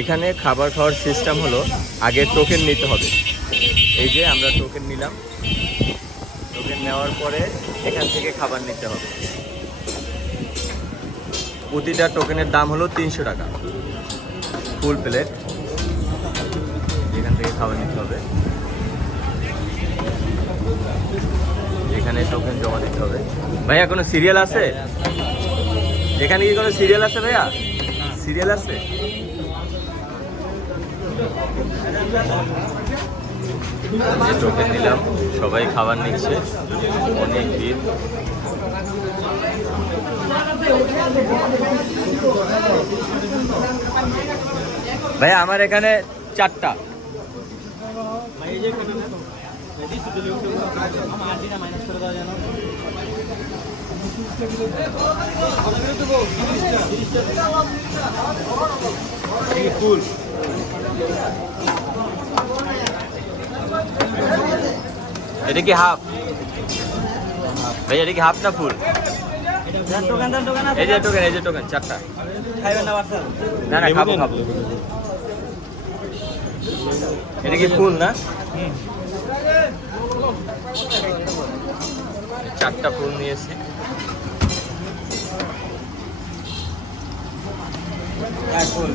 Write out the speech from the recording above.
এখানে খাবার খাওয়ার সিস্টেম হলো আগে টোকেন নিতে হবে। এই যে আমরা টোকেন নিলাম, টোকেন নেওয়ার পরে এখান থেকে খাবার নিতে হবে। প্রতিটা টোকেনের দাম হলো 300 টাকা ফুল প্লেট। এখান থেকে খাবার নিতে হবে, এখানে টোকেন জমা দিতে হবে। ভাইয়া কোনো সিরিয়াল আছে এখানে? কি কোনো সিরিয়াল আছে ভাইয়া? সিরিয়াল আছে? টোকেন নিলাম, সবাই খাবার নিচ্ছে, অনেক ভিড়। ভাইয়া আমার এখানে 4টা। ফুল এটা কি হাফ? ভাই এটা কি হাফ না ফুল? এই যে টোকেন, এই যে টোকেন 4টা। না না খাবো খাবো। এটা কি ফুল না? 4টা ফুল নিয়েছি। ফুল